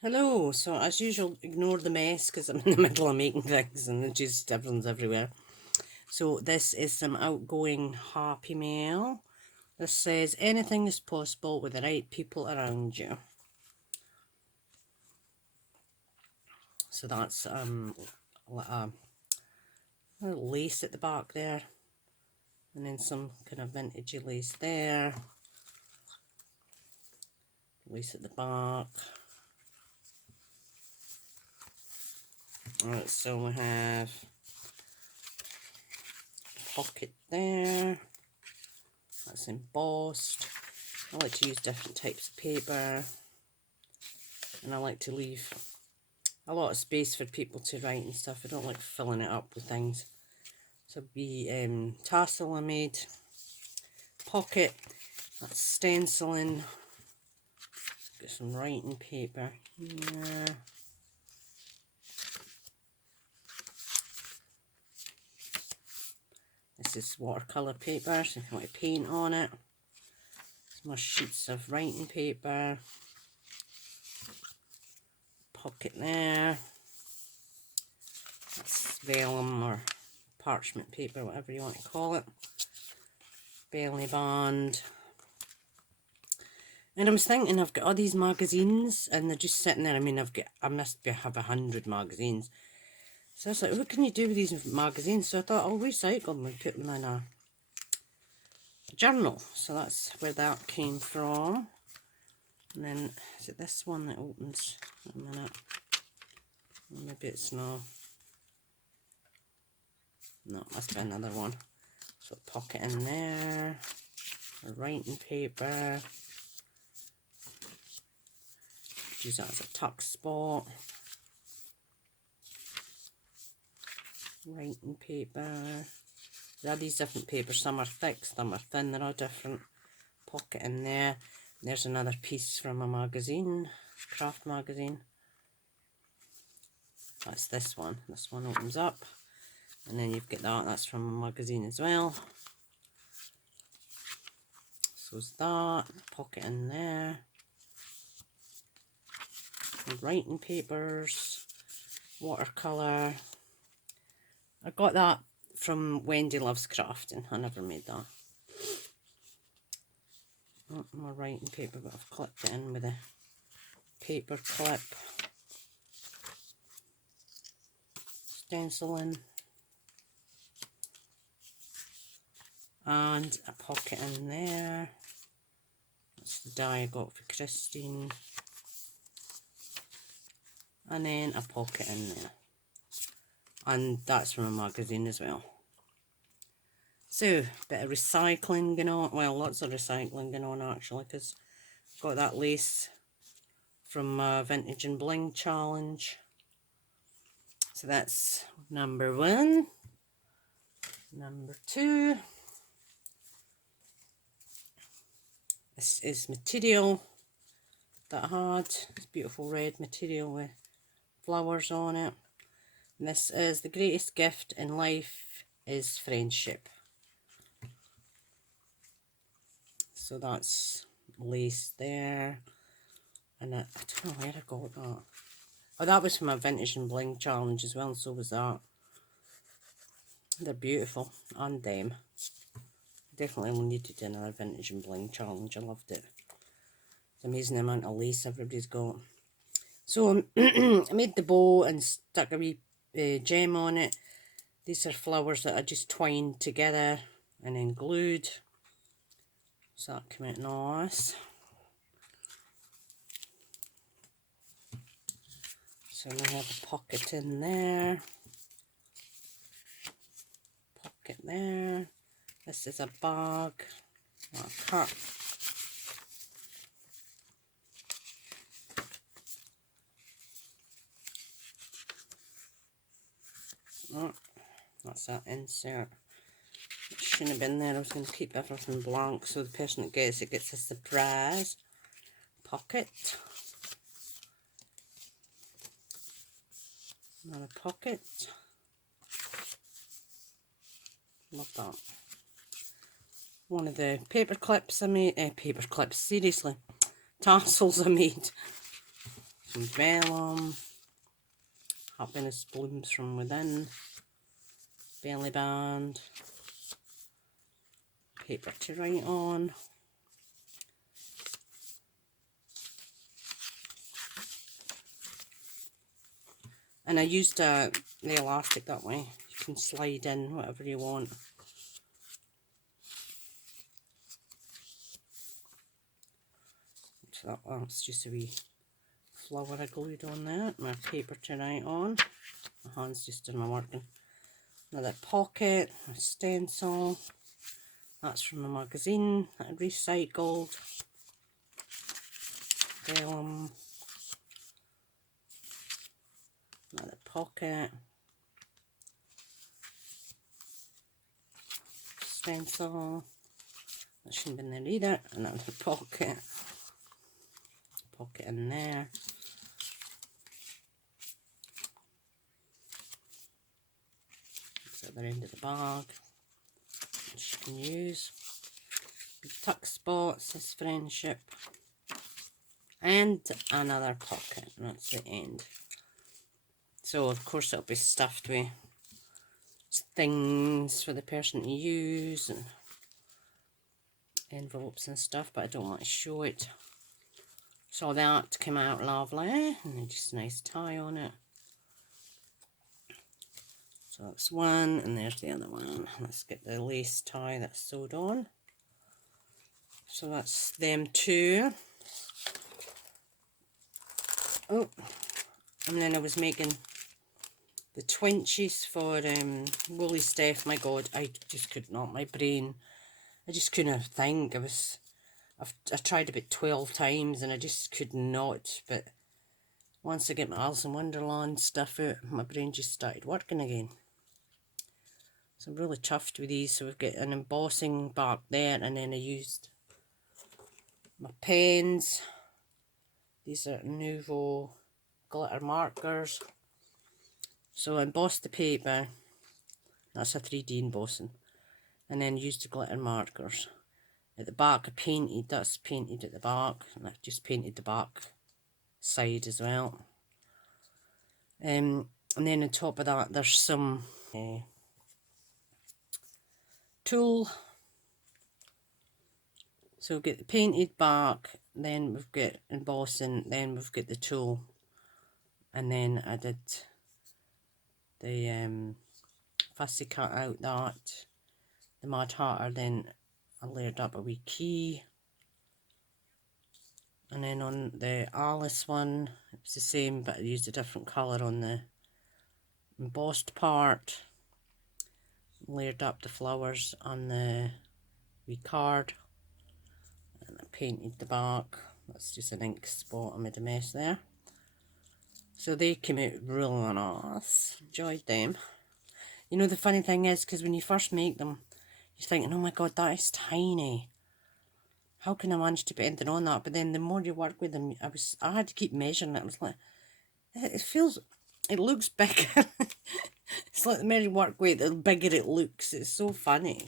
Hello, so as usual, ignore the mess because I'm in the middle of making things and just everything's everywhere. So this is some outgoing happy mail. This says anything is possible with the right people around you. So that's a lace at the back there, and then some kind of vintagey lace there. Lace at the back. Alright, so we have a pocket there. That's embossed. I like to use different types of paper, and I like to leave a lot of space for people to write and stuff. I don't like filling it up with things. So tassel I made, pocket, that's stenciling, got some writing paper here. This is watercolour paper, so if you want to paint on it. Some more sheets of writing paper. Pocket there. That's vellum or parchment paper, whatever you want to call it. Belly band. And I was thinking, I've got all these magazines and they're just sitting there. I mean, I must have 100 magazines. So I was like, what can you do with these magazines? So I thought, I'll recycle them and put them in a journal. So that's where that came from. And then, is it this one that opens? A minute. Maybe it's not. No, it must be another one. So pocket in there. A writing paper. Use that as a tuck spot. Writing paper. There are these different papers. Some are thick, some are thin. They're all different. Pocket in there. There's another piece from a magazine, craft magazine. That's this one. This one opens up. And then you've got that. That's from a magazine as well. So's that. Pocket in there. Writing papers. Watercolour. I got that from Wendy Loves Crafting. I never made that. Not more writing paper, but I've clipped it in with a paper clip. Stenciling. And a pocket in there. That's the die I got for Christine. And then a pocket in there. And that's from a magazine as well. So, bit of recycling going on. Well, lots of recycling going on actually, because I've got that lace from Vintage and Bling Challenge. So that's number one. Number two. This is material that I had. It's beautiful red material with flowers on it. And this is the greatest gift in life is friendship. So that's lace there. And I don't know where I got that. Oh, that was from a Vintage and Bling Challenge as well, and so was that. They're beautiful, and them. Definitely need to do another Vintage and Bling Challenge. I loved it. It's amazing the amount of lace everybody's got. So I made the bow and stuck a wee gem on it. These are flowers that I just twined together and then glued. So that came out nice. So we have a pocket in there. Pocket there. This is a bag. A cup. Oh, that's that insert. It shouldn't have been there. I was going to keep everything blank so the person that gets it gets a surprise. Pocket. Another pocket. Love that. One of the paper clips I made. Paper clips, seriously. Tassels I made some vellum, happiness blooms from within, belly band, paper to write on. And I used the elastic that way. You can slide in whatever you want. So that's just a wee flower I glued on there. My paper to write on. My hand's just doing my working. Another pocket, a stencil. That's from a magazine that I recycled. Vellum. Another pocket. Stencil. That shouldn't have been there either. Another pocket. Pocket in there. That's the other end of the bag. Which you can use. Big tuck spot says friendship. And another pocket. And that's the end. So of course it'll be stuffed with things for the person to use and envelopes and stuff, but I don't want to show it. So that came out lovely, and then just a nice tie on it. So that's one, and there's the other one. Let's get the lace tie that's sewed on. So that's them two. Oh, and then I was making the twinchies for Woolly Steph. My God, I just could not. My brain, I just couldn't think. I tried about 12 times and I just could not. But once I get my Alice in Wonderland stuff out, my brain just started working again. So I'm really chuffed with these. So we've got an embossing bark there, and then I used my pens. These are Nouveau glitter markers. So I embossed the paper. That's a 3D embossing. And then used the glitter markers. At the back I painted, that's painted at the back. And I've just painted the back side as well. And then on top of that there's some tulle. So we've got the painted back, then we've got embossing, then we've got the tulle. And then I did the fussy cut out that, the Mad Hatter, then I layered up a wee key. And then on the Alice one, it was the same, but I used a different colour on the embossed part. Layered up the flowers on the wee card. And I painted the back. That's just an ink spot, I made a mess there. So they came out really nice. Enjoyed them. You know, the funny thing is, because when you first make them, you're thinking, oh my God, that is tiny. How can I manage to put anything on that? But then the more you work with them, I had to keep measuring it. I was like, it looks bigger. It's like the more you work with it, the bigger it looks. It's so funny.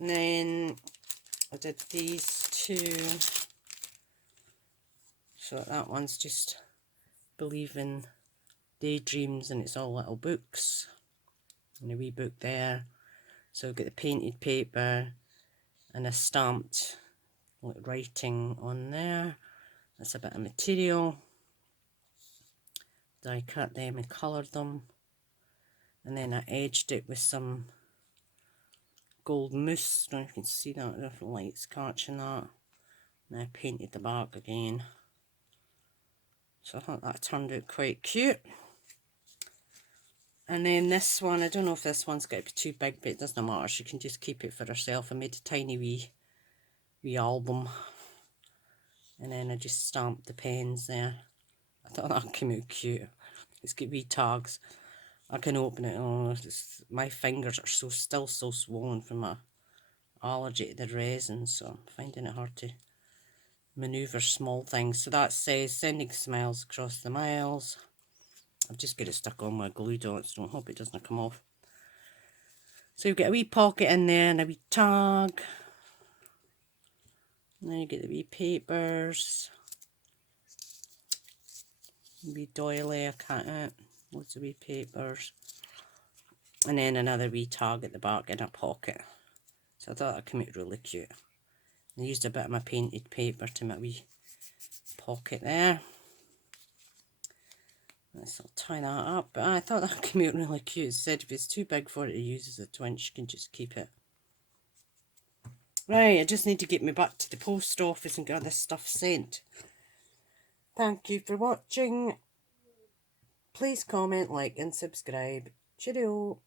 And then I did these two. So that one's just Believe in Daydreams, and it's all little books. And a wee book there. So I've got the painted paper and a stamped writing on there. That's a bit of material. I cut them and coloured them, and then I edged it with some gold mousse. I don't know if you can see that, different lights catching that. And I painted the back again. So I thought that turned out quite cute. And then this one, I don't know if this one's going to be too big, but it doesn't matter. She can just keep it for herself. I made a tiny wee album. And then I just stamped the pens there. I thought that came out cute. It's got wee tags. I can open it. Oh, my fingers are still so swollen from my allergy to the resin, so I'm finding it hard to manoeuvre small things. So that says sending smiles across the miles. I've just got it stuck on my glue dots, so I hope it doesn't come off. So you've got a wee pocket in there and a wee tag. And then you get the wee papers. wee doily, a cat, loads of wee papers. And then another wee tag at the back in a pocket. So I thought that came out really cute. I used a bit of my painted paper to my wee pocket there. Let's tie that up. But I thought that came out really cute. It said if it's too big for it to use as a twinch, you can just keep it. Right, I just need to get me back to the post office and get this stuff sent. Thank you for watching. Please comment, like and subscribe. Cheerio.